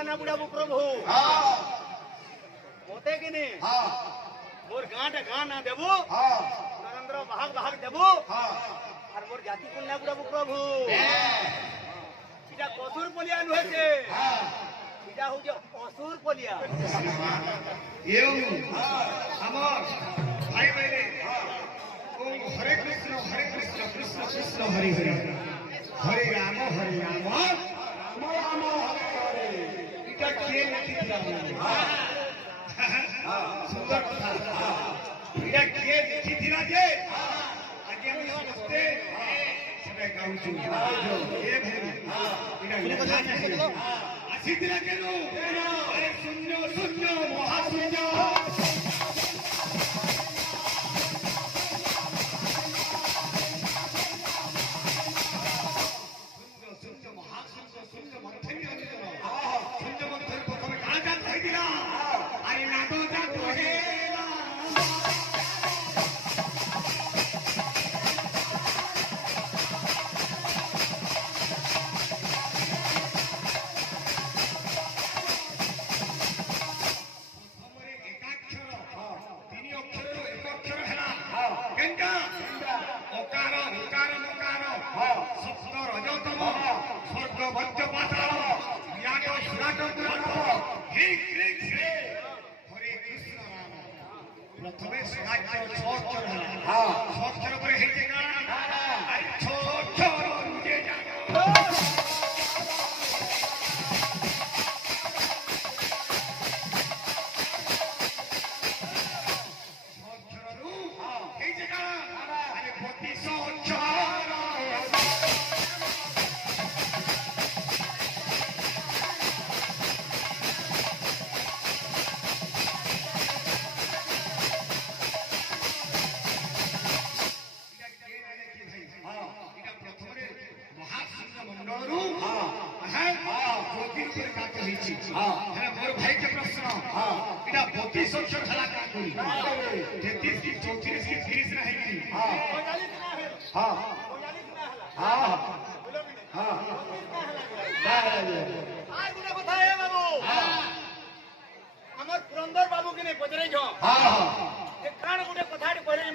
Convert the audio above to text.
पइसा ना बुढ़ाबू प्रभु होते कि नहीं मोर गाँटा गाँ ना देबू नरेंद्र भाग भाग देबू और मोर जाति कुल ना बुढ़ाबू प्रभु इटा कसुर पलिया नुहे से इटा हो जो असुर पलिया एवं हमर भाई बहने ओम हरे कृष्ण कृष्ण कृष्ण हरे हरे हरे राम राम राम हरे इटा के लिखि दिया सुंदर कथा इटा के लिखि दिया जे आज हम समझते सबे गाउँ छु ए भाई इटा आसी दिला केनो अरे शून्य शून्य महाशून्य प्रथमे स्वाक्षर छोक्षर है छोक्षर पर हे जगह अरे छोक्षर रुजे जानो छोक्षर रु हे जगह अरे पति छोक्षर मोर भाई के प्रश्न इटा 32 अक्षर खला का कोई 33 की 34 की 30 रहेगी आज गुना बताए बाबू हमर पुरंदर बाबू के ने पजरे जो एक कान गुटे कथाटी परे